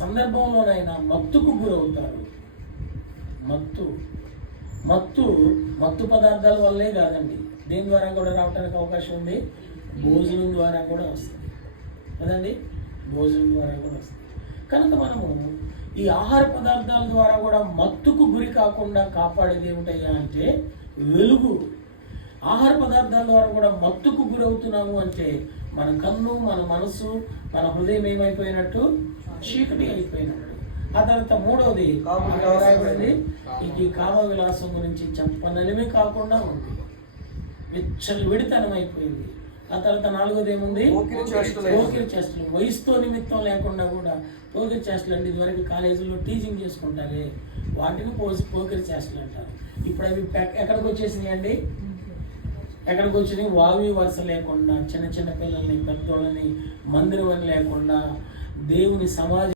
సందర్భంలోనైనా మత్తుకు గురవుతారు. మత్తు మత్తు మత్తు పదార్థాల వల్లే కాదండి, దేని ద్వారా కూడా రావడానికి అవకాశం ఉంది, భోజనం ద్వారా కూడా వస్తుంది కదండి, భోజనం ద్వారా కూడా వస్తుంది. కనుక మనము ఈ ఆహార పదార్థాల ద్వారా కూడా మత్తుకు గురి కాకుండా కాపాడేది ఏమిటయ్యా అంటే వెలుగు. ఆహార పదార్థాల ద్వారా కూడా మత్తుకు గురవుతున్నాము అంటే మన కన్ను, మన మనసు, మన హృదయం ఏమైపోయినట్టు, చీకటి అయిపోయినట్టు. ఆ తర్వాత మూడవది ఈ కామ విలాసం గురించి చెప్పననివి కాకుండా ఉంది, విచ్చలవిడితనం అయిపోయింది. ఆ తర్వాత నాలుగోది ఏముంది, పోకిరి చేష్టలు. వయసుతో నిమిత్తం లేకుండా కూడా పోకిరి చేష్టలు అండి. ఇదివరకు కాలేజీలో టీచింగ్ చేసుకుంటారే వాటిని పోకిరి చేష్టలు అంటారు. ఇప్పుడు అవి ఎక్కడికి వచ్చేసినాయి అండి, ఎక్కడికి వచ్చినాయి, వావి వరుస లేకుండా చిన్న చిన్న పిల్లల్ని, పెద్దోళ్ళని, మందిరం అని లేకుండా దేవుని సమాజం